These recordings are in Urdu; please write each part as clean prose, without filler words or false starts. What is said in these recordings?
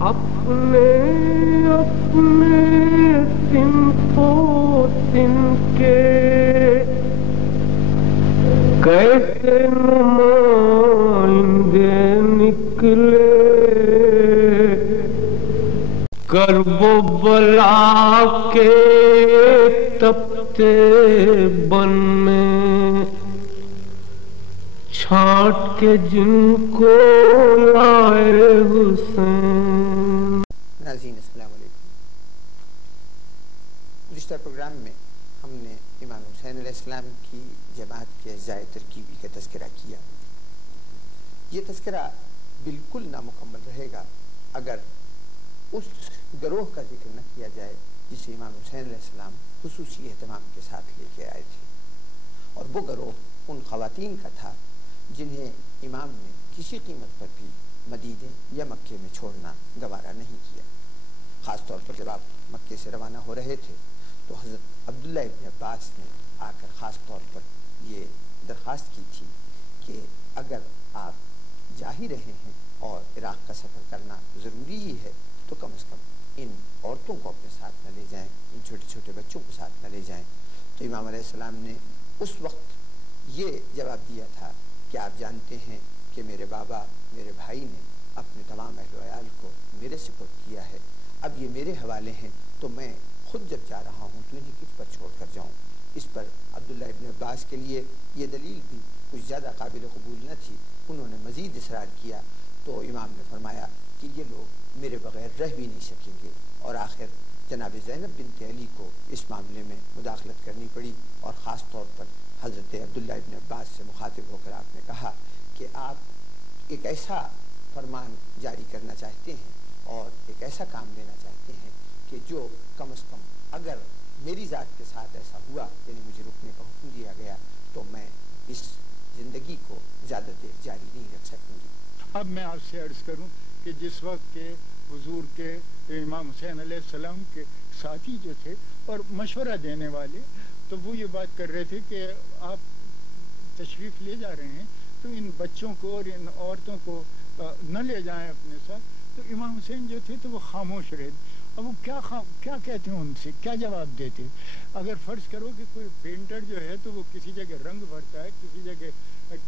اپنے اپنے صنف و سن کے کیسے نمائندے نکلے، کرب و بلا کے تپتے بن میں چھانٹ کے جن کو لائے حسین۔ ناظرین السلام علیکم۔ گزشتہ پروگرام میں ہم نے امام حسین علیہ السلام کی جماعت کے اجزائے ترکیبی کا تذکرہ کیا۔ یہ تذکرہ بالکل نامکمل رہے گا اگر اس گروہ کا ذکر نہ کیا جائے جسے امام حسین علیہ السلام خصوصی اہتمام کے ساتھ لے کے آئے تھے، اور وہ گروہ ان خواتین کا تھا جنہیں امام نے کسی قیمت پر بھی مدینے یا مکے میں چھوڑنا گوارا نہیں کیا۔ خاص طور پر جب آپ مکے سے روانہ ہو رہے تھے تو حضرت عبداللہ ابن عباس نے آ کر خاص طور پر یہ درخواست کی تھی کہ اگر آپ جا ہی رہے ہیں اور عراق کا سفر کرنا ضروری ہی ہے تو کم از کم ان عورتوں کو اپنے ساتھ نہ لے جائیں، ان چھوٹے چھوٹے بچوں کو ساتھ نہ لے جائیں۔ تو امام علیہ السلام نے اس وقت یہ جواب دیا تھا کہ آپ جانتے ہیں کہ میرے بابا، میرے بھائی نے اپنے تمام اہل و عیال کو میرے سپرد کیا ہے، اب یہ میرے حوالے ہیں، تو میں خود جب جا رہا ہوں تو انہیں کس پر چھوڑ کر جاؤں۔ اس پر عبداللہ ابن عباس کے لیے یہ دلیل بھی کچھ زیادہ قابل قبول نہ تھی، انہوں نے مزید اصرار کیا تو امام نے فرمایا کہ یہ لوگ میرے بغیر رہ بھی نہیں سکیں گے، اور آخر جناب زینب بنت علی کو اس معاملے میں مداخلت کرنی پڑی، اور خاص طور پر حضرت عبداللہ ابن عباس سے مخاطب ہو کر آپ نے کہا کہ آپ ایک ایسا فرمان جاری کرنا چاہتے ہیں اور ایک ایسا کام لینا چاہتے ہیں کہ جو کم از کم اگر میری ذات کے ساتھ ایسا ہوا، یعنی مجھے رکنے کا حکم دیا گیا، تو میں اس زندگی کو زیادہ دیر جاری نہیں رکھ سکوں گی۔ اب میں آپ سے عرض کروں کہ جس وقت کے حضور کے امام حسین علیہ السلام کے ساتھی جو تھے اور مشورہ دینے والے، تو وہ یہ بات کر رہے تھے کہ آپ تشریف لے جا رہے ہیں تو ان بچوں کو اور ان عورتوں کو نہ لے جائیں اپنے ساتھ۔ تو امام حسین جو تھے تو وہ خاموش رہے۔ اب وہ کیا کہتے ہیں، ان سے کیا جواب دیتے؟ اگر فرض کرو کہ کوئی پینٹر جو ہے تو وہ کسی جگہ رنگ بھرتا ہے، کسی جگہ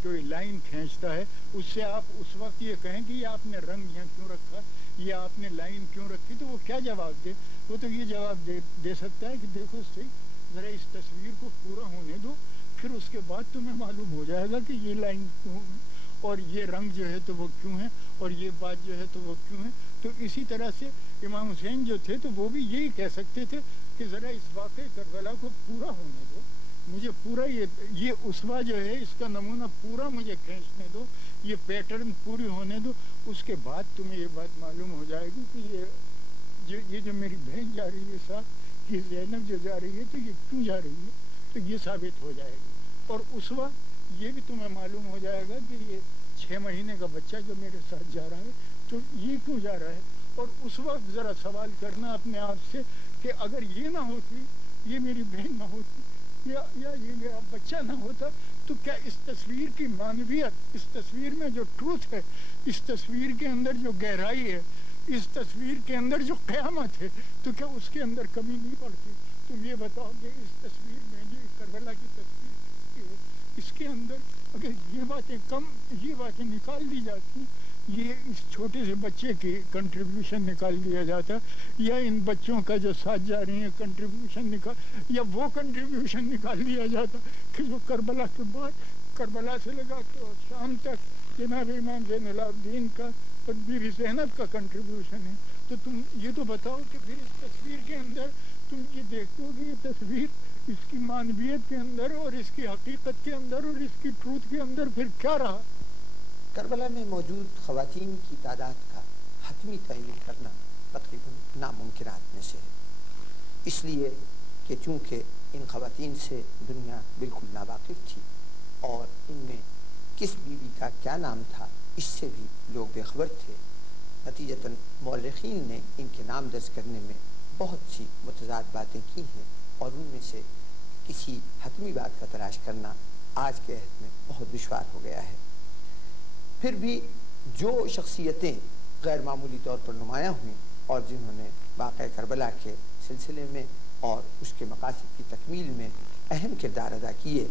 کوئی لائن کھینچتا ہے، اس سے آپ اس وقت یہ کہیں کہ یہ آپ نے رنگ یہاں کیوں رکھا، یہ آپ نے لائن کیوں رکھی، تو وہ کیا جواب دے؟ وہ تو یہ جواب دے سکتا ہے کہ دیکھو صحیح، ذرا اس تصویر کو پورا ہونے دو، پھر اس کے بعد تمہیں معلوم ہو جائے گا کہ یہ لائن کیوں ہے اور یہ رنگ جو ہے تو وہ کیوں ہے اور یہ بات جو ہے تو وہ کیوں ہے۔ تو اسی طرح سے امام حسین جو تھے تو وہ بھی یہی کہہ سکتے تھے کہ ذرا اس واقعہ کربلا کو پورا ہونے دو، مجھے پورا یہ اسوہ جو ہے اس کا نمونہ پورا مجھے کھینچنے دو، یہ پیٹرن پوری ہونے دو، اس کے بعد تمہیں یہ بات معلوم ہو جائے گی کہ یہ جو میری بہن جا رہی ہے ساتھ، یہ زینب جو جا رہی ہے تو یہ کیوں جا رہی ہے، تو یہ ثابت ہو جائے گی۔ اور اس وقت یہ بھی تمہیں معلوم ہو جائے گا کہ یہ 6 مہینے کا بچہ جو میرے ساتھ جا رہا ہے تو یہ کیوں جا رہا ہے۔ اور اس وقت ذرا سوال کرنا اپنے آپ سے کہ اگر یہ نہ ہوتی، یہ میری بہن نہ ہوتی یا یہ میرا بچہ نہ ہوتا، تو کیا اس تصویر کی معنویت، اس تصویر میں جو ٹروتھ ہے، اس تصویر کے اندر جو گہرائی ہے، اس تصویر کے اندر جو قیامت ہے، تو کیا اس کے اندر کمی نہیں پڑتی؟ تم یہ بتاؤ کہ اس تصویر میں جو کربلا کی تصویر ہے، اس کے اندر اگر یہ باتیں نکال دی جاتی، یہ اس چھوٹے سے بچے کی کنٹریبیوشن نکال دیا جاتا، یا ان بچوں کا جو ساتھ جا رہی ہیں کنٹریبیوشن یا وہ کنٹریبیوشن نکال دیا جاتا کہ جو کربلا کے بعد، کربلا سے لگا تو شام تک جناب امام زین العابدین کا اور بی بی زینب کا کنٹریبیوشن ہے، تو تم یہ تو بتاؤ کہ پھر اس تصویر کے اندر تم یہ دیکھتے ہو کہ یہ تصویر اس کی معنویت کے اندر اور اس کی حقیقت کے اندر اور اس کی ٹروتھ کے اندر پھر کیا رہا؟ کربلا میں موجود خواتین کی تعداد کا حتمی تعین کرنا تقریباً ناممکنات میں سے ہے، اس لیے کہ چونکہ ان خواتین سے دنیا بالکل ناواقف تھی اور ان میں کس بیوی کا کیا نام تھا اس سے بھی لوگ بے خبر تھے، نتیجتاً مورخین نے ان کے نام درج کرنے میں بہت سی متضاد باتیں کی ہیں، اور ان میں سے کسی حتمی بات کا تلاش کرنا آج کے عہد میں بہت دشوار ہو گیا ہے۔ پھر بھی جو شخصیتیں غیر معمولی طور پر نمایاں ہوئیں اور جنہوں نے واقعہ کربلا کے سلسلے میں اور اس کے مقاصد کی تکمیل میں اہم کردار ادا کیے،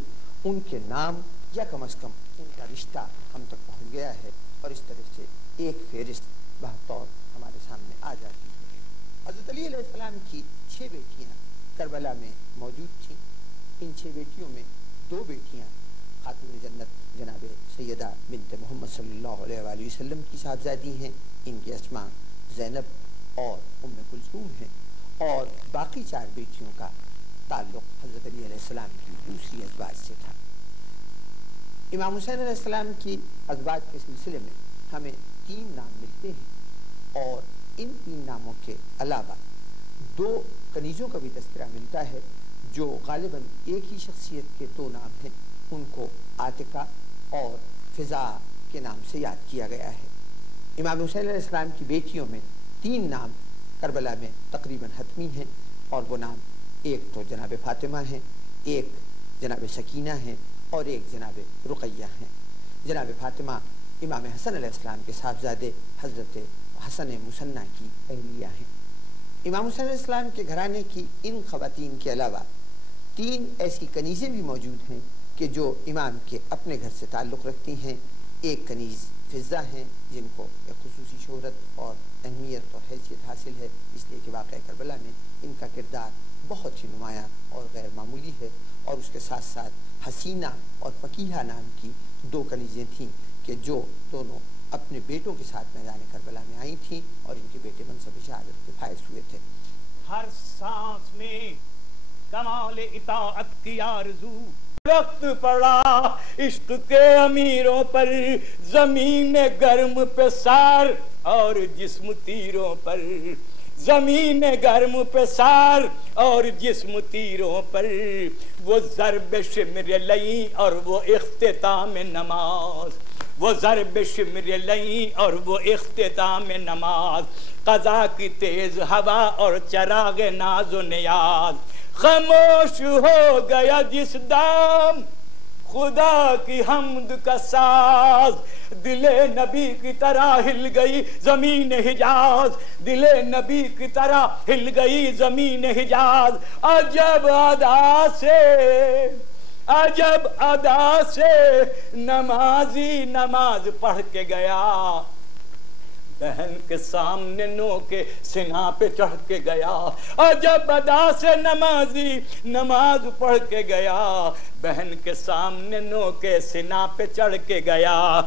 ان کے نام یا کم از کم ان کا رشتہ ہم تک پہنچ گیا ہے، اور اس طرح سے ایک فہرست بطور ہمارے سامنے آ جاتی ہے۔ حضرت علی علیہ السلام کی 6 بیٹیاں کربلا میں موجود تھیں۔ ان 6 بیٹیوں میں 2 بیٹیاں خاتون جنت جناب سیدہ بنت محمد صلی اللہ علیہ وآلہ وسلم کی صاحبزادی ہیں، ان کی اسماء زینب اور ام کلثوم ہیں، اور باقی 4 بیٹیوں کا تعلق حضرت علی علیہ السلام کی دوسری ازواج سے تھا۔ امام حسین علیہ السلام کی ازواج کے سلسلے میں ہمیں 3 نام ملتے ہیں، اور ان 3 ناموں کے علاوہ 2 کنیزوں کا بھی تذکرہ ملتا ہے جو غالباً ایک ہی شخصیت کے 2 نام ہیں، ان کو عاتقہ اور فضا کے نام سے یاد کیا گیا ہے۔ امام حسین علیہ السلام کی بیٹیوں میں 3 نام کربلا میں تقریباً حتمی ہیں، اور وہ نام ایک تو جناب فاطمہ ہیں، ایک جناب سکینہ ہیں، اور ایک جناب رقیہ ہیں۔ جناب فاطمہ امام حسن علیہ السلام کے صاحبزادے حضرت حسن مصنع کی اہلیہ ہیں۔ امام حسین علیہ السلام کے گھرانے کی ان خواتین کے علاوہ 3 ایسی کنیزیں بھی موجود ہیں کہ جو امام کے اپنے گھر سے تعلق رکھتی ہیں۔ ایک کنیز فضہ ہیں جن کو ایک خصوصی شہرت اور اہمیت اور حیثیت حاصل ہے، اس لیے کہ واقعہ کربلا میں ان کا کردار بہت ہی نمایاں اور غیر معمولی ہے، اور اس کے ساتھ ساتھ حسینہ اور فقیہہ نام کی 2 کنیزیں تھیں کہ جو دونوں اپنے بیٹوں کے ساتھ میدان کربلا میں آئی تھیں، اور ان کے بیٹے منصب شہادت کے فائز ہوئے تھے۔ ہر سانس میں کمال اطاعت کی آرزو، وقت پڑا عشق کے امیروں پر، زمین گرم پہ سار اور جسم تیروں پر، زمین گرم پہ سار اور جسم تیروں پر، وہ ضرب شمر لئیں اور وہ اختتام نماز، وہ ضرب شمر لئیں اور وہ اختتام نماز، قضا کی تیز ہوا اور چراغ ناز و نیاز، خاموش ہو گیا جس دام خدا کی حمد کا ساز، دل نبی کی طرح ہل گئی زمین حجاز، دل نبی کی طرح ہل گئی زمین حجاز، عجب ادا سے، عجب ادا سے نمازی نماز پڑھ کے گیا، بہن کے سامنے نو کے سنا پہ چڑھ کے گیا، عجب ادا سے نمازی نماز پڑھ کے گیا، بہن کے سامنے نو کے سنا پہ چڑھ کے گیا۔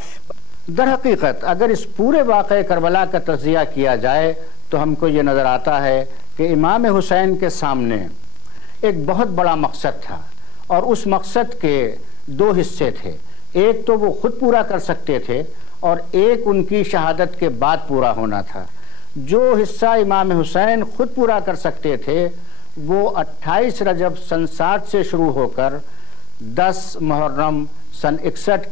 در حقیقت اگر اس پورے واقعہ کربلا کا تجزیہ کیا جائے تو ہم کو یہ نظر آتا ہے کہ امام حسین کے سامنے ایک بہت بڑا مقصد تھا، اور اس مقصد کے 2 حصے تھے۔ ایک تو وہ خود پورا کر سکتے تھے، اور ایک ان کی شہادت کے بعد پورا ہونا تھا۔ جو حصہ امام حسین خود پورا کر سکتے تھے وہ 28 رجب سن 60 سے شروع ہو کر 10 محرم سن 61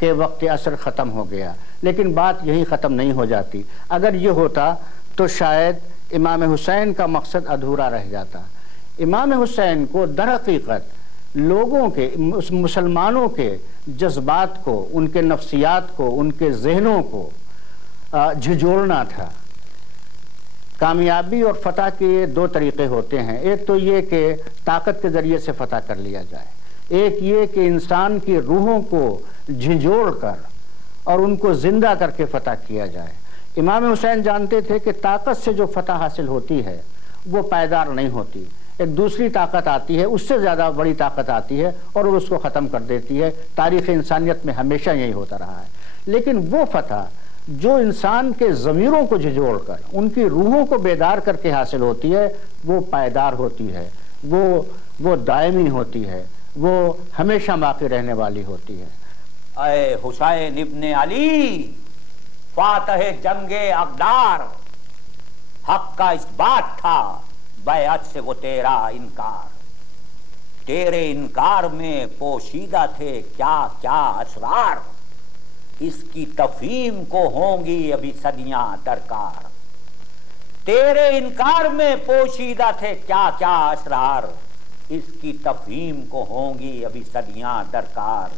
کے وقت عصر ختم ہو گیا، لیکن بات یہی ختم نہیں ہو جاتی۔ اگر یہ ہوتا تو شاید امام حسین کا مقصد ادھورا رہ جاتا۔ امام حسین کو در حقیقت لوگوں کے، مسلمانوں کے جذبات کو، ان کے نفسیات کو، ان کے ذہنوں کو جھنجھوڑنا تھا۔ کامیابی اور فتح کے 2 طریقے ہوتے ہیں، ایک تو یہ کہ طاقت کے ذریعے سے فتح کر لیا جائے، ایک یہ کہ انسان کی روحوں کو جھنجھوڑ کر اور ان کو زندہ کر کے فتح کیا جائے۔ امام حسین جانتے تھے کہ طاقت سے جو فتح حاصل ہوتی ہے وہ پائیدار نہیں ہوتی، ایک دوسری طاقت آتی ہے، اس سے زیادہ بڑی طاقت آتی ہے اور وہ اس کو ختم کر دیتی ہے۔ تاریخ انسانیت میں ہمیشہ یہی ہوتا رہا ہے۔ لیکن وہ فتح جو انسان کے ضمیروں کو جھنجھوڑ کر، ان کی روحوں کو بیدار کر کے حاصل ہوتی ہے، وہ پائیدار ہوتی ہے، وہ دائمی ہوتی ہے، وہ ہمیشہ باقی رہنے والی ہوتی ہے۔ اے حسین ابن علی، فاتح جنگ اقدار، حق کا اس بات تھا، بیعت سے وہ تیرا انکار، تیرے انکار میں پوشیدہ تھے کیا کیا اسرار، اس کی تفہیم کو ہوں گی ابھی صدیاں درکار، تیرے انکار میں پوشیدہ تھے کیا کیا اسرار، اس کی تفہیم کو ہوں گی ابھی صدیاں درکار،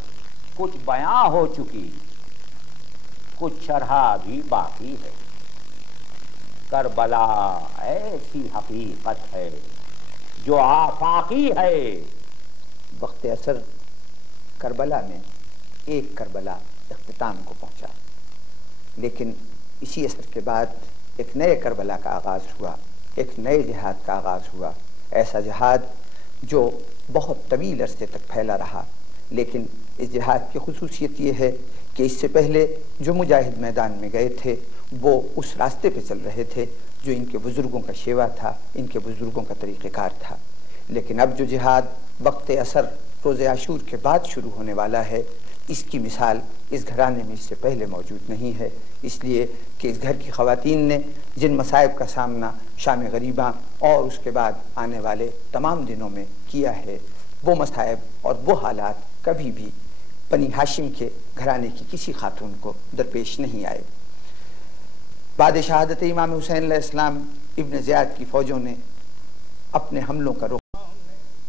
کچھ بیاں ہو چکی کچھ شرح بھی باقی ہے۔ کربلا ایسی حقیقت ہے جو آفاقی ہے۔ وقت اثر کربلا میں ایک کربلا اختتام کو پہنچا، لیکن اسی اثر کے بعد ایک نئے کربلا کا آغاز ہوا، ایک نئے جہاد کا آغاز ہوا، ایسا جہاد جو بہت طویل عرصے تک پھیلا رہا۔ لیکن اس جہاد کی خصوصیت یہ ہے کہ اس سے پہلے جو مجاہد میدان میں گئے تھے وہ اس راستے پہ چل رہے تھے جو ان کے بزرگوں کا شیوا تھا، ان کے بزرگوں کا طریقہ کار تھا۔ لیکن اب جو جہاد وقت اثر روز عاشور کے بعد شروع ہونے والا ہے، اس کی مثال اس گھرانے میں اس سے پہلے موجود نہیں ہے، اس لیے کہ اس گھر کی خواتین نے جن مصائب کا سامنا شام غریباں اور اس کے بعد آنے والے تمام دنوں میں کیا ہے، وہ مصائب اور وہ حالات کبھی بھی بنی ہاشم کے گھرانے کی کسی خاتون کو درپیش نہیں آئے۔ بعد شہادت امام حسین علیہ السلام ابن زیاد کی فوجوں نے اپنے حملوں کا رخ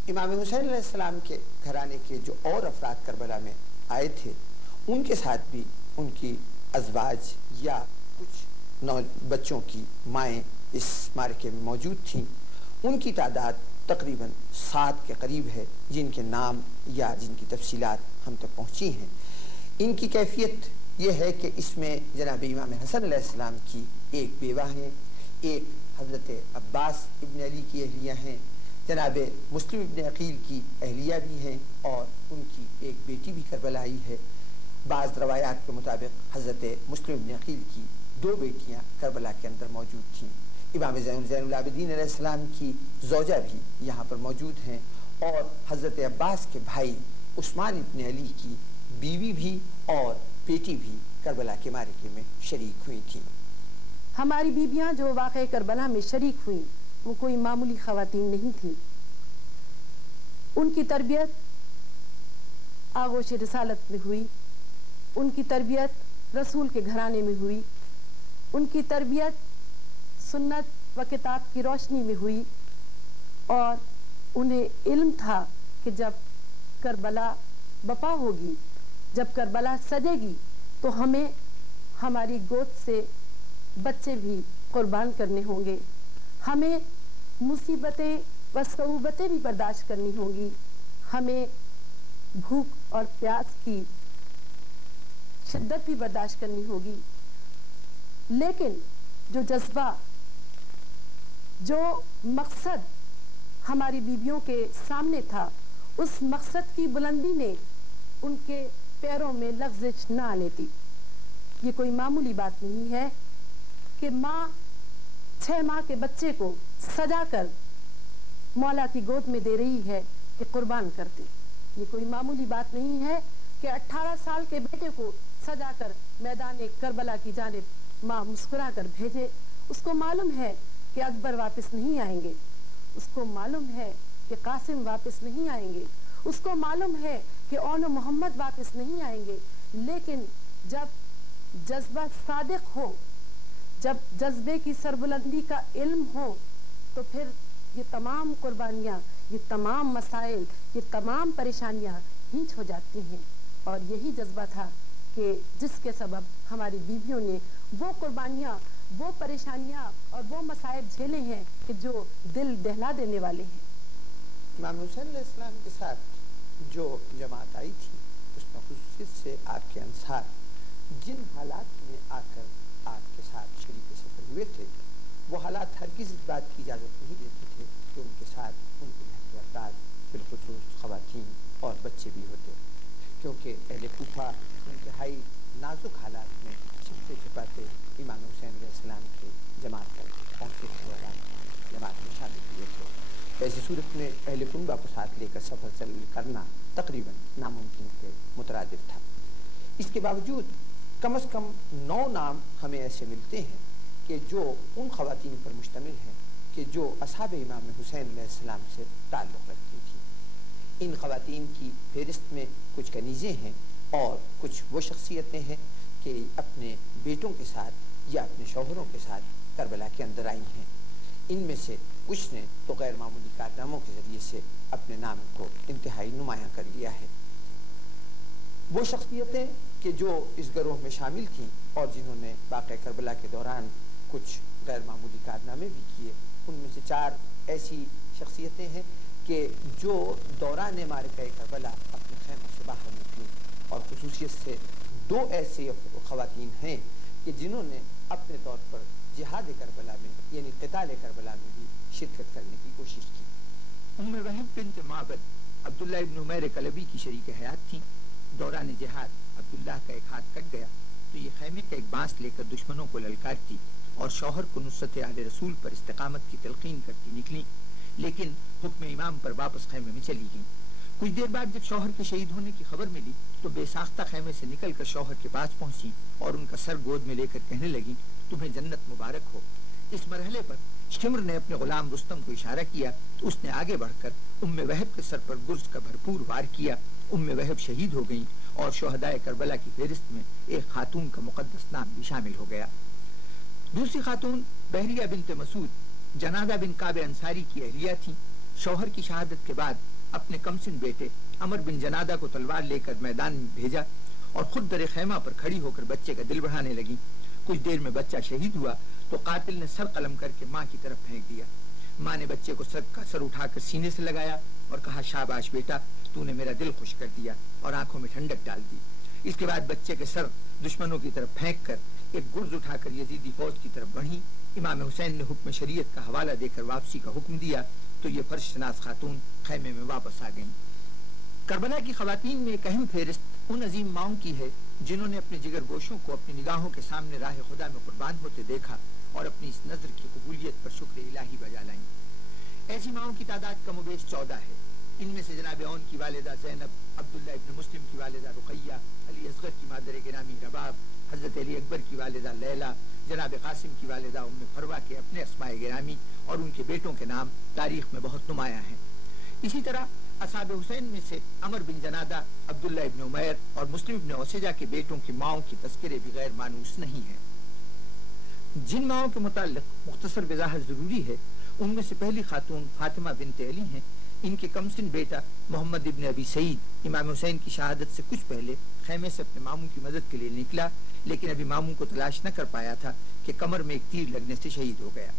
امام حسین علیہ السلام کے گھرانے کے جو اور افراد کربلا میں آئے تھے ان کے ساتھ بھی ان کی ازواج یا کچھ بچوں کی مائیں اس معرکے میں موجود تھیں۔ ان کی تعداد تقریباً 7 کے قریب ہے، جن کے نام یا جن کی تفصیلات ہم تک پہنچی ہیں۔ ان کی کیفیت یہ ہے کہ اس میں جناب امام حسن علیہ السلام کی ایک بیوہ ہیں، ایک حضرت عباس ابن علی کی اہلیہ ہیں، جناب مسلم ابن عقیل کی اہلیہ بھی ہیں اور ان کی ایک بیٹی بھی کربلائی ہے۔ بعض روایات کے مطابق حضرت مسلم ابن عقیل کی 2 بیٹیاں کربلا کے اندر موجود تھیں۔ امام زین العابدین علیہ السلام کی زوجہ بھی یہاں پر موجود ہیں اور حضرت عباس کے بھائی عثمان ابن علی کی بیوی بھی اور بیٹی بھی کربلا کے معرکے میں شریک ہوئی تھیں۔ ہماری بیویاں جو واقعہ کربلا میں شریک ہوئیں وہ کوئی معمولی خواتین نہیں تھیں۔ ان کی تربیت آغوش رسالت میں ہوئی، ان کی تربیت رسول کے گھرانے میں ہوئی، ان کی تربیت سنت و کتاب کی روشنی میں ہوئی، اور انہیں علم تھا کہ جب کربلا بپا ہوگی، جب کربلا سجے گی تو ہمیں ہماری گود سے بچے بھی قربان کرنے ہوں گے، ہمیں مصیبتیں و صعوبتیں بھی برداشت کرنی ہوں گی، ہمیں بھوک اور پیاس کی شدت بھی برداشت کرنی ہوگی۔ لیکن جو جذبہ، جو مقصد ہماری بیویوں کے سامنے تھا، اس مقصد کی بلندی نے ان کے پیروں میں لغزش نہ آنے دی۔ یہ کوئی معمولی بات نہیں ہے کہ ماں 6 ماہ کے بچے کو سجا کر مولا کی گود میں دے رہی ہے کہ قربان کر دے۔ یہ کوئی معمولی بات نہیں ہے کہ 18 سال کے بیٹے کو سجا کر میدان کربلا کی جانب ماں مسکرا کر بھیجے۔ اس کو معلوم ہے کہ اکبر واپس نہیں آئیں گے، اس کو معلوم ہے کہ قاسم واپس نہیں آئیں گے، اس کو معلوم ہے کہ اون محمد واپس نہیں آئیں گے، لیکن جب جذبہ صادق ہو، جب جذبے کی سربلندی کا علم ہو، تو پھر یہ تمام قربانیاں، یہ تمام مسائل، یہ تمام پریشانیاں ہنچ ہو جاتی ہیں۔ اور یہی جذبہ تھا کہ جس کے سبب ہماری بیویوں نے وہ قربانیاں، وہ پریشانیاں اور وہ مسائل جھیلے ہیں کہ جو دل دہلا دینے والے ہیں۔ امام حسین علیہ السلام کے ساتھ جو جماعت آئی تھی اس میں خصوصیت سے آپ کے انصار جن حالات میں آ کر آپ کے ساتھ شریک سفر ہوئے تھے، وہ حالات ہرگز اس بات کی اجازت نہیں دیتے تھے کہ ان کے ساتھ ان کے گھر کے افراد بالخصوص خواتین اور بچے بھی ہوتے، کیونکہ اہل کوفہ انتہائی نازک حالات میں چھپتے چھپاتے امام حسین علیہ السلام کے جماعت پر پہنچے تھے اور جماعت میں شامل ہوئے تھے۔ ایسی صورت میں اہل کنبہ کو ساتھ لے کر سفر کرنا تقریباً ناممکن کے مترادف تھا۔ اس کے باوجود کم از کم 9 نام ہمیں ایسے ملتے ہیں کہ جو ان خواتین پر مشتمل ہیں کہ جو اصحاب امام حسین علیہ السلام سے تعلق رکھتی تھیں۔ ان خواتین کی فہرست میں کچھ کنیزیں ہیں اور کچھ وہ شخصیتیں ہیں کہ اپنے بیٹوں کے ساتھ یا اپنے شوہروں کے ساتھ کربلا کے اندر آئی ہیں۔ ان میں سے کچھ نے تو غیر معمولی کارناموں کے ذریعے سے اپنے نام کو انتہائی نمایاں کر لیا ہے۔ وہ شخصیتیں کہ جو اس گروہ میں شامل تھیں اور جنہوں نے واقعہ کربلا کے دوران کچھ غیر معمولی کارنامے بھی کیے، ان میں سے 4 ایسی شخصیتیں ہیں کہ جو دوران معرکہ کربلا اپنے خیموں سے باہر نکلی، اور خصوصیت سے 2 ایسے خواتین ہیں کہ جنہوں نے اپنے طور پر جہاد کربلا میں یعنی قتال کربلا میں بھی شرکت کرنے کی کوشش کی۔ ام وہب بنت معبد عبداللہ ابن عمیر کلبی کی شریک حیات تھیں۔ دوران جہاد عبداللہ کا ایک ہاتھ کٹ گیا تو یہ خیمے کا ایک بانس لے کر دشمنوں کو للکارتی اور شوہر کو نصرت آل رسول پر استقامت کی تلقین کرتی نکلی، لیکن حکم امام پر واپس خیمے میں چلی گئیں۔ کچھ دیر بعد جب شوہر کے شہید ہونے کی خبر ملی تو بے ساختہ خیمے سے نکل کر شوہر کے پاس پہنچی اور ان کا سر گود میں لے کر کہنے لگی، تمہیں جنت مبارک ہو۔ اس مرحلے پر شمر نے اپنے غلام رستم کو اشارہ کیا تو اس نے آگے بڑھ کر ام وہب کے سر پر گرز کا بھرپور وار کیا۔ ام وہب شہید ہو گئیں اور شہدائے کربلا کی فہرست میں ایک خاتون کا مقدس نام بھی شامل ہو گیا۔ دوسری خاتون بحریہ بنت مسعود جنادہ بن کعب انصاری کی اہلیہ تھیں۔ شوہر کی شہادت کے بعد اپنے کمسن بیٹے عمر بن جنادہ کو تلوار لے کر میدان میں بھیجا اور خود در خیمہ پر کھڑی ہو کر بچے کا دل بڑھانے لگی۔ کچھ دیر میں بچہ شہید ہوا تو قاتل نے سر قلم کر کے ماں کی طرف پھینک دیا۔ ماں نے بچے کو سر اٹھا کر سینے سے لگایا اور کہا، شاباش بیٹا، تو نے میرا دل خوش کر دیا اور آنکھوں میں ٹھنڈک ڈال دی۔ اس کے بعد بچے کے سر دشمنوں کی طرف پھینک کر ایک گرز اٹھا کر یزیدی فوج کی طرف بڑھی۔ امام حسین نے حکم شریعت کا حوالہ دے کر واپسی کا حکم دیا تو یہ فرش شناس خاتون خیمے میں واپس آ گئیں۔ کربلا کی خواتین میں ایک اہم فہرست ان عظیم ماؤں کی ہے جنہوں نے اپنے جگر گوشوں کو اپنی نگاہوں کے سامنے راہ خدا میں قربان ہوتے دیکھا اور اپنی اس نظر کی قبولیت پر شکر الہی بجا لائیں۔ ایسی ماؤں کی تعداد کم و بیش 14 ہے۔ ان میں سے جناب اون کی والدہ زینب، عبداللہ ابن مسلم کی والدہ رقیہ، علی اصغر کی مادر گرامی رباب، حضرت علی اکبر کی والدہ لیلہ، جناب قاسم کی والدہ ام فروہ کے اپنے اسماء گرامی اور ان کے بیٹوں کے نام تاریخ میں بہت نمایاں ہیں۔ اسی طرح اصحاب حسین میں سے عمر بن جنادہ، عبداللہ ابن عمیر اور مسلم ابن اوسجہ کے بیٹوں کی ماؤں کی تذکرے بھی غیر مانوس نہیں ہیں۔ جن ماؤں کے متعلق مختصر وضاحت ضروری ہے ان میں سے پہلی خاتون فاطمہ بنت علی ہیں۔ ان کے کمسن بیٹا محمد ابن ابی سعید امام حسین کی شہادت سے کچھ پہلے خیمے سے اپنے ماموں کی مدد کے لیے نکلا، لیکن ابھی ماموں کو تلاش نہ کر پایا تھا کہ کمر میں ایک تیر لگنے سے شہید ہو گیا۔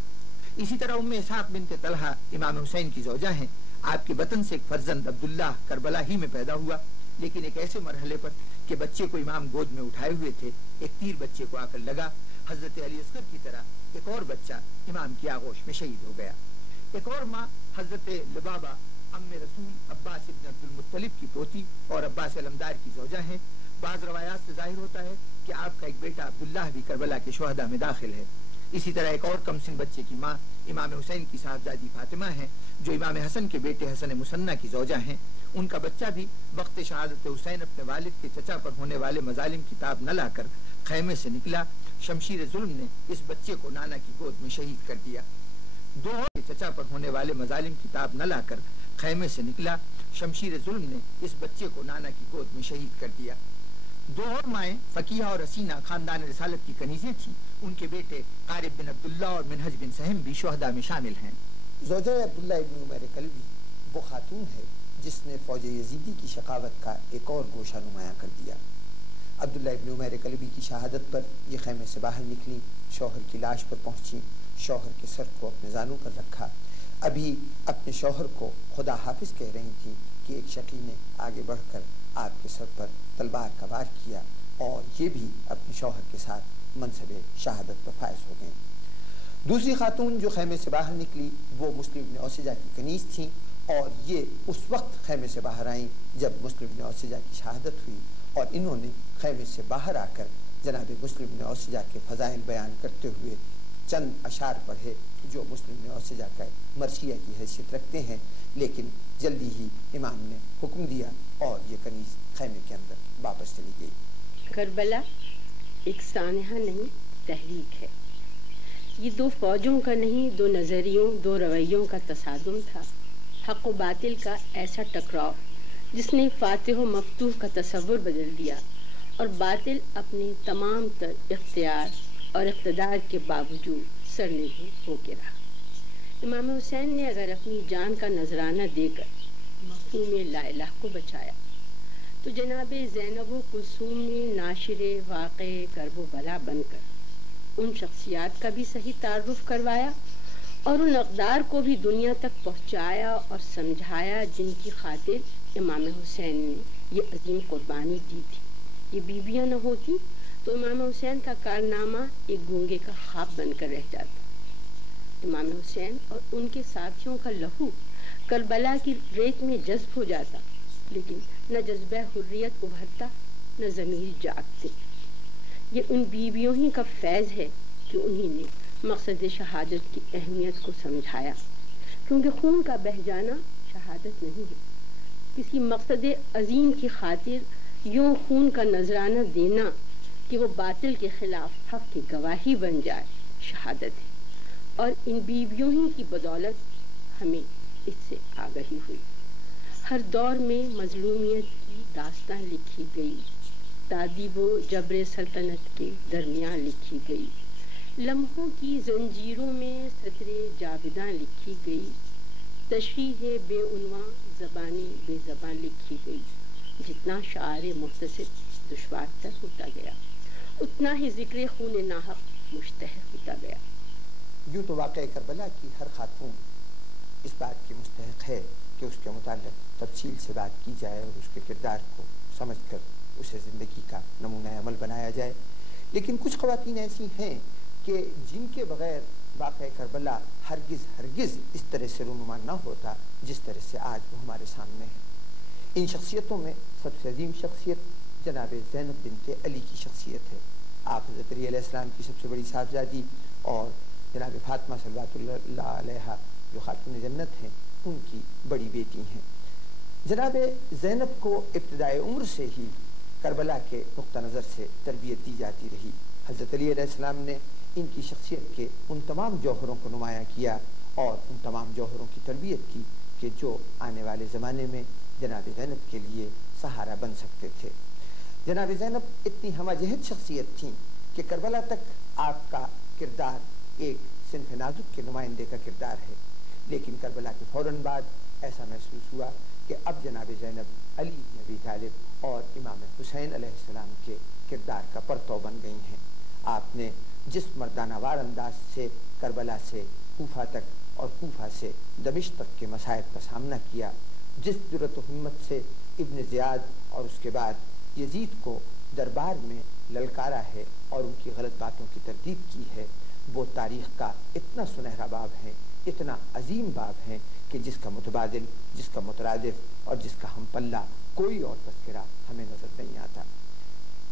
اسی طرح ام اسحاق بنت طلحہ امام حسین کی زوجہ ہیں۔ آپ کے بطن سے ایک فرزند عبداللہ کربلا ہی میں پیدا ہوا، لیکن ایک ایسے مرحلے پر کہ بچے کو امام گود میں اٹھائے ہوئے تھے، ایک تیر بچے کو آ کر لگا۔ حضرت علی اصغر کی طرح ایک اور بچہ امام کی آغوش میں شہید ہو گیا۔ ایک اور ماں حضرت لبابہ ام رسول عباس ابن عبد المطلب کی پوتی اور عباس علمدار کی زوجہ ہیں۔ بعض روایات سے ظاہر ہوتا ہے کہ آپ کا ایک بیٹا عبداللہ بھی کربلا کے شہداء میں داخل ہے۔ اسی طرح ایک اور کمسن بچے کی ماں امام حسین کی صاحبزادی فاطمہ ہیں، جو امام حسن کے بیٹے حسن مثنیٰ کی زوجہ ہیں۔ ان کا بچہ بھی وقت شہادت حسین اپنے والد کے چچا پر ہونے والے مظالم کی تاب نہ لا کر خیمے سے نکلا۔ شمشیر ظلم نے اس بچے کو نانا کی گود میں شہید کر دیا۔ دو اور چچا پر ہونے والے مظالم کی تاب نہ لا کر خیمے سے نکلا۔ شمشیر ظلم نے اس بچے کو نانا کی گود میں شہید کر دیا۔ دو اور مائیں فقیہ اور حسینہ خاندان رسالت کی کنیزیں تھیں۔ ان کے بیٹے قارب بن عبداللہ اور منہج بن سہم بھی شہداء میں شامل ہیں۔ زوجہ عبداللہ ابن عمیر کلبی وہ خاتون ہے جس نے فوج یزیدی کی شقاوت کا ایک اور گوشہ نمایاں کر دیا۔ عبداللہ ابن عمیر کلبی کی شہادت پر یہ خیمے سے باہر نکلی، شوہر کی لاش پر پہنچی، شوہر کے سر کو اپنے زانوں پر رکھا۔ ابھی اپنے شوہر کو خدا حافظ کہہ رہی تھی کہ ایک شقی نے آگے بڑھ کر آپ کے سر پر تلوار کا وار کیا اور یہ بھی اپنے شوہر کے ساتھ منصب شہادت پر فائز ہو گئیں۔ دوسری خاتون جو خیمے سے باہر نکلی وہ مسلم ابن اوسجہ کی کنیز تھیں اور یہ اس وقت خیمے سے باہر آئیں جب مسلم ابن اوسجہ کی شہادت ہوئی، اور انہوں نے خیمے سے باہر آ کر جناب مسلم ابن اوسجہ کے فضائل بیان کرتے ہوئے چند اشعار پڑھے جو مسلم ابن اوسجہ کا مرثیہ کی حیثیت رکھتے ہیں، لیکن جلدی ہی امام نے حکم دیا اور یہ کنیز خیمے کے اندر واپس چلی گئی۔ کربلا ایک سانحہ نہیں، تحریک ہے۔ یہ دو فوجوں کا نہیں، دو نظریوں، دو رویوں کا تصادم تھا، حق و باطل کا ایسا ٹکراؤ جس نے فاتح و مفتوح کا تصور بدل دیا اور باطل اپنے تمام تر اختیار اور اقتدار کے باوجود سرنگوں ہو کے رہا۔ امام حسین نے اگر اپنی جان کا نذرانہ دے کر مفہوم لا الہ کو بچایا تو جناب زینب و کلثوم نے ناشر واقع کرب و بلا بن کر ان شخصیات کا بھی صحیح تعارف کروایا اور ان اقدار کو بھی دنیا تک پہنچایا اور سمجھایا جن کی خاطر امام حسین نے یہ عظیم قربانی دی تھی۔ یہ بیویاں نہ ہوتی تو امام حسین کا کارنامہ ایک گونگے کا خواب بن کر رہ جاتا۔ امام حسین اور ان کے ساتھیوں کا لہو کربلا کی ریت میں جذب ہو جاتا، لیکن نہ جذبہ حریت ابھرتا نہ ضمیر جاگتے۔ یہ ان بیویوں ہی کا فیض ہے کہ انہی نے مقصد شہادت کی اہمیت کو سمجھایا، کیونکہ خون کا بہہ جانا شہادت نہیں ہے۔ کسی مقصد عظیم کی خاطر یوں خون کا نذرانہ دینا کہ وہ باطل کے خلاف حق کی گواہی بن جائے شہادت ہے، اور ان بیویوں ہی کی بدولت ہمیں اس سے آگہی ہوئی۔ ہر دور میں مظلومیت کی داستان لکھی گئی، تادیب و جبر سلطنت کے درمیان لکھی گئی، لمحوں کی زنجیروں میں سطر جاویداں لکھی گئی، تشریح بے عنواں زبانی بے زبان لکھی گئی۔ جتنا شعار محتسب دشوار تر ہوتا گیا، اتنا ہی ذکر خون ناحق مشتہر ہوتا گیا۔ یوں تو واقع کربلا کی ہر خاتون اس بات کی مستحق ہے کہ اس کے متعلق تفصیل سے بات کی جائے اور اس کے کردار کو سمجھ کر اسے زندگی کا نمونہ عمل بنایا جائے، لیکن کچھ خواتین ایسی ہیں کہ جن کے بغیر واقع کربلا ہرگز اس طرح سے رونما نہ ہوتا جس طرح سے آج وہ ہمارے سامنے ہے۔ ان شخصیتوں میں سب سے عظیم شخصیت جناب زینب بنت علی کی شخصیت ہے۔ آپ حضرت علی علیہ السلام کی سب سے بڑی صاحبزادی اور جناب فاطمہ صلوات اللہ علیہا جو خاتون جنت ہیں ان کی بڑی بیٹی ہیں۔ جناب زینب کو ابتدائے عمر سے ہی کربلا کے نقطہ نظر سے تربیت دی جاتی رہی۔ حضرت علی علیہ السلام نے ان کی شخصیت کے ان تمام جوہروں کو نمایاں کیا اور ان تمام جوہروں کی تربیت کی کہ جو آنے والے زمانے میں جناب زینب کے لیے سہارا بن سکتے تھے۔ جناب زینب اتنی ہمہ جہت شخصیت تھیں کہ کربلا تک آپ کا کردار ایک صنف نازک کے نمائندے کا کردار ہے، لیکن کربلا کے فوراً بعد ایسا محسوس ہوا کہ اب جناب زینب علی بن ابی طالب اور امام حسین علیہ السلام کے کردار کا پرتو بن گئی ہیں۔ آپ نے جس مردانہ وار انداز سے کربلا سے کوفہ تک اور کوفہ سے دمشق تک کے مصائب کا سامنا کیا، جس جرأت و ہمت سے ابن زیاد اور اس کے بعد یزید کو دربار میں للکارا ہے اور ان کی غلط باتوں کی تردید کی ہے، وہ تاریخ کا اتنا سنہرا باب ہے، اتنا عظیم باب ہے کہ جس کا متبادل، جس کا مترادف اور جس کا ہم پلہ کوئی اور تذکرہ ہمیں نظر نہیں آتا۔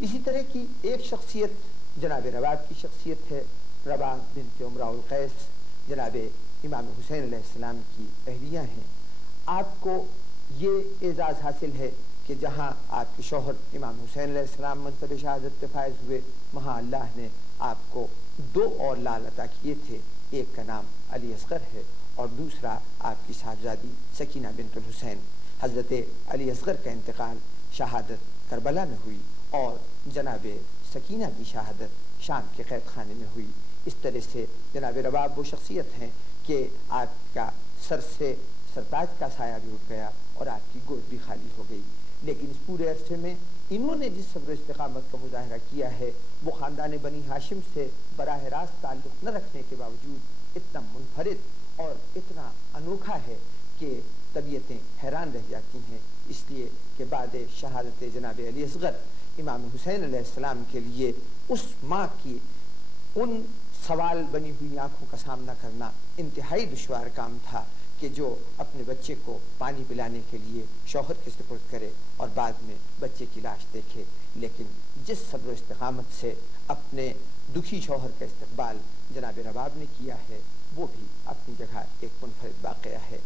اسی طرح کی ایک شخصیت جناب رباب کی شخصیت ہے۔ رباب بنت عمرہ القیس جناب امام حسین علیہ السلام کی اہلیہ ہیں۔ آپ کو یہ اعزاز حاصل ہے کہ جہاں آپ کے شوہر امام حسین علیہ السلام منصب شہادت پہ فائز ہوئے، وہاں اللہ نے آپ کو 2 اور لال عطا کیے تھے، ایک کا نام علی اصغر ہے اور دوسرا آپ کی صاحبزادی سکینہ بنت الحسین۔ حضرت علی اصغر کا انتقال شہادت کربلا میں ہوئی اور جناب سکینہ کی شہادت شام کے قید خانے میں ہوئی۔ اس طرح سے جناب رباب وہ شخصیت ہیں کہ آپ کا سر سے سرتاج کا سایہ بھی اٹھ گیا اور آپ کی گود بھی خالی ہو گئی، لیکن اس پورے عرصے میں انہوں نے جس صبر و استقامت کا مظاہرہ کیا ہے وہ خاندان بنی ہاشم سے براہ راست تعلق نہ رکھنے کے باوجود اتنا منفرد اور اتنا انوکھا ہے کہ طبیعتیں حیران رہ جاتی ہیں، اس لیے کہ بعد شہادت جناب علی اصغر امام حسین علیہ السلام کے لیے اس ماں کی ان سوال بنی ہوئی آنکھوں کا سامنا کرنا انتہائی دشوار کام تھا کہ جو اپنے بچے کو پانی پلانے کے لیے شوہر کے سپرد کرے اور بعد میں بچے کی لاش دیکھے، لیکن جس صبر و استقامت سے اپنے دکھی شوہر کا استقبال جناب رباب نے کیا ہے وہ بھی اپنی جگہ ایک منفرد واقعہ ہے۔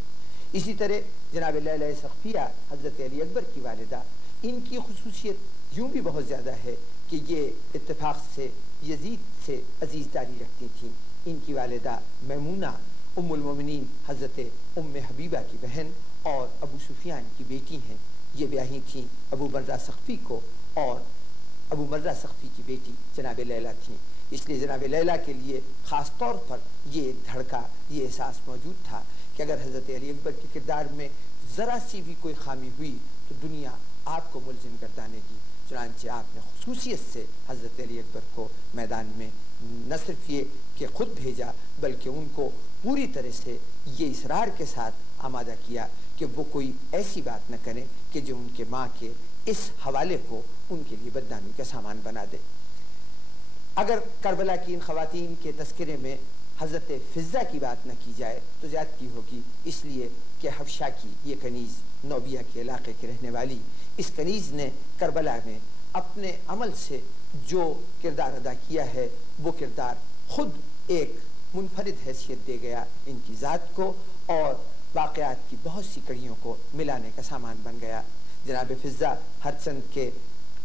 اسی طرح جناب لیلہ سقفیہ حضرت علی اکبر کی والدہ، ان کی خصوصیت یوں بھی بہت زیادہ ہے کہ یہ اتفاق سے یزید سے عزیز داری رکھتی تھیں۔ ان کی والدہ میمونہ ام المومنین حضرت ام حبیبہ کی بہن اور ابو سفیان کی بیٹی ہیں۔ یہ بیاہی تھیں ابو مرہ سقفی کو اور ابو مرہ سقفی کی بیٹی جناب لیلہ تھیں، اس لیے جناب لیلہ کے لیے خاص طور پر یہ دھڑکا، یہ احساس موجود تھا کہ اگر حضرت علی اکبر کے کردار میں ذرا سی بھی کوئی خامی ہوئی تو دنیا آپ کو ملزم گردانے کی۔ چنانچہ آپ نے خصوصیت سے حضرت علی اکبر کو میدان میں نہ صرف یہ کہ خود بھیجا بلکہ ان کو پوری طرح سے یہ اصرار کے ساتھ آمادہ کیا کہ وہ کوئی ایسی بات نہ کریں کہ جو ان کے ماں کے اس حوالے کو ان کے لیے بدنامی کا سامان بنا دے۔ اگر کربلا کی ان خواتین کے تذکرے میں حضرت فضہ کی بات نہ کی جائے تو زیادتی ہوگی، اس لیے کہ حفشہ کی یہ کنیز نوبیہ کے علاقے کے رہنے والی اس کنیز نے کربلا میں اپنے عمل سے جو کردار ادا کیا ہے وہ کردار خود ایک منفرد حیثیت دے گیا ان کی ذات کو اور واقعات کی بہت سی کڑیوں کو ملانے کا سامان بن گیا۔ جناب فضہ ہرچند کے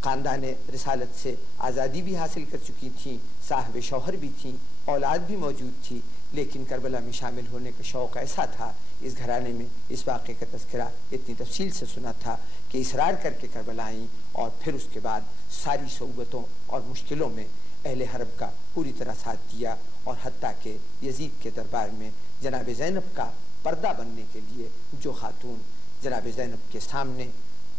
خاندان رسالت سے آزادی بھی حاصل کر چکی تھیں، صاحب شوہر بھی تھیں، اولاد بھی موجود تھی، لیکن کربلا میں شامل ہونے کا شوق ایسا تھا، اس گھرانے میں اس واقعے کا تذکرہ اتنی تفصیل سے سنا تھا کہ اصرار کر کے کربلا آئیں اور پھر اس کے بعد ساری صعوبتوں اور مشکلوں میں اہل حرب کا پوری طرح ساتھ دیا، اور حتیٰ کہ یزید کے دربار میں جناب زینب کا پردہ بننے کے لیے جو خاتون جناب زینب کے سامنے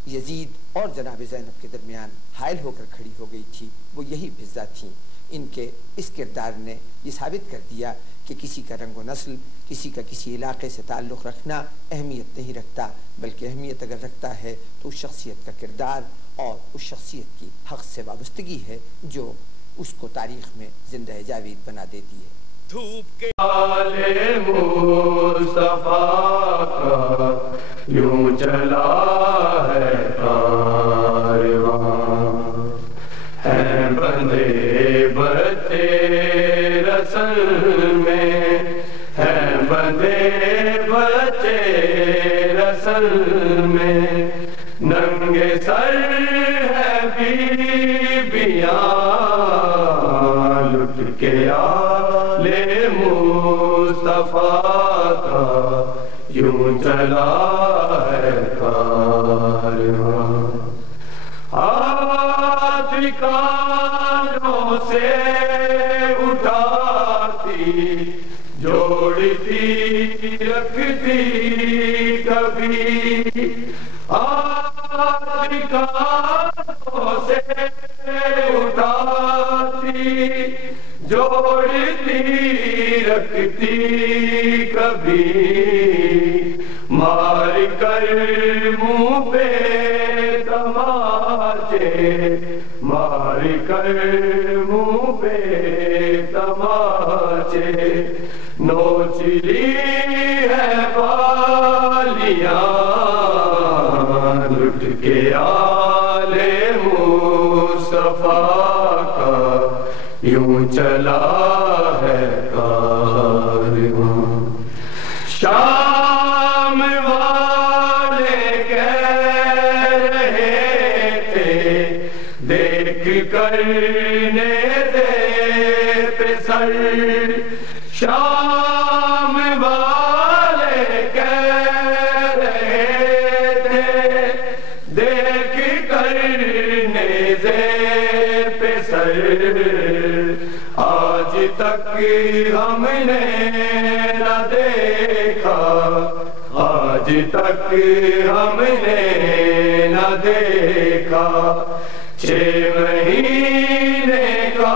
یزید اور جناب زینب کے درمیان حائل ہو کر کھڑی ہو گئی تھی وہ یہی فضہ تھیں۔ ان کے اس کردار نے یہ ثابت کر دیا کہ کسی کا رنگ و نسل، کسی کا کسی علاقے سے تعلق رکھنا اہمیت نہیں رکھتا، بلکہ اہمیت اگر رکھتا ہے تو اس شخصیت کا کردار اور اس شخصیت کی حق سے وابستگی ہے جو اس کو تاریخ میں زندہ جاوید بنا دیتی ہے۔ دھوپ کے آلے مصطفیٰ کا یوں چلا ہے کارواں، ہے بندے بچے رسل میں، ہے بندے بچے رسل میں، ننگے سر ہے بیبیاں لٹ کے آلے مصطفیٰ کا یوں چلا ہے کارواں، ہاتھ کانوں سے اٹھاتی جوڑتی رکھتی کبھی، ہاتھ کانوں سے اٹھاتی جوڑتی رکھتی کبھی، مار کر منہ پہ تماچے، مار کر منہ پہ تماچے، نوچ لی ہے بالیاں لٹ کے آلے مصطفیٰ کا یوں چلا ہے کارواں، شام والے کہہ رہے تھے دیکھ کر نیزے پہ سر، شام والے کہہ رہے تھے دیکھ کر نیزے پہ سر، آج تک ہم نے نہ دیکھا، آج تک ہم نے نہ دیکھا، 6 مہینے کا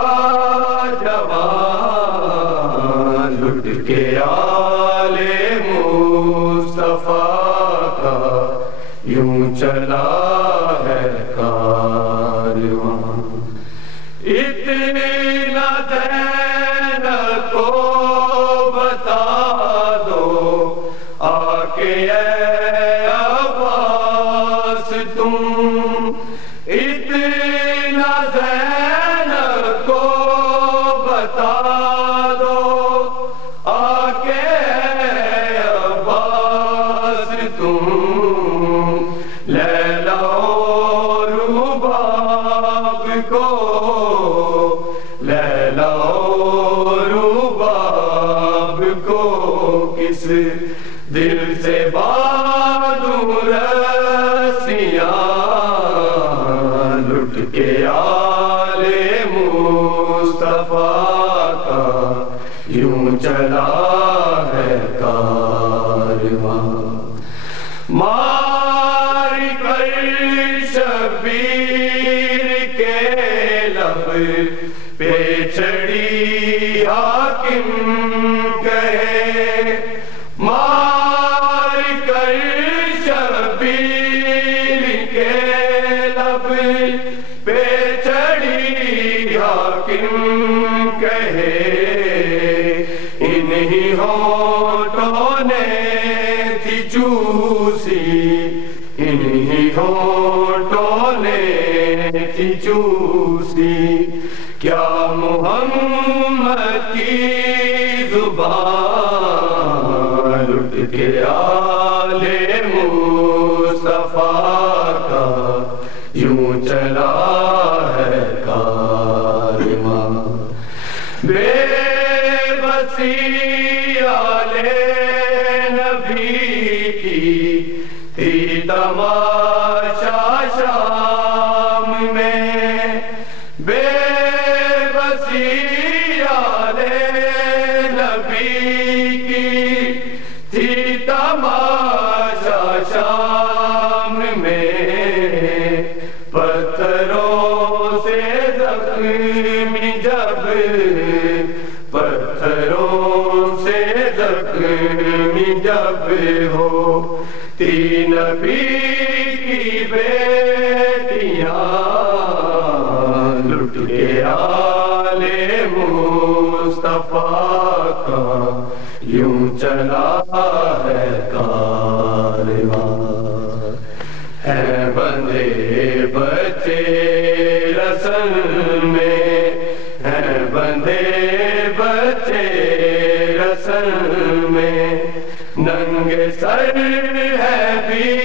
جوان لٹ کے آلے مصطفیٰ کا یوں چلا ہے کارواں، اتنا زینب کو بتا دو آ کے اے عباس تم، اتنا زینب کو بتا دو آ کے اے عباس تم، لیلا و رباب کو، لیلا و رباب کو کس دل سے بادوں رسیاں لٹ کے آلے مصطفیٰ کا یوں چلا ہے کارواں، مار کر چوسی کیا محمد کی زبان لٹ کے آل مصطفیٰ کا یوں چلا ہے کارواں بے بسی آل نبی کی تھی تماشا شام میں بے بسی آل نبی کی تھی تماشا شام میں پتھروں سے زخمی جب پتھروں سے زخمی جب ہو تین نبی کی بیٹیاں لٹ کے آل مصطفیٰ کا یوں چلا ہے کارواں ہے بندے بچے رسل میں ہے بندے بچے رسل میں ننگے سر ہے بھی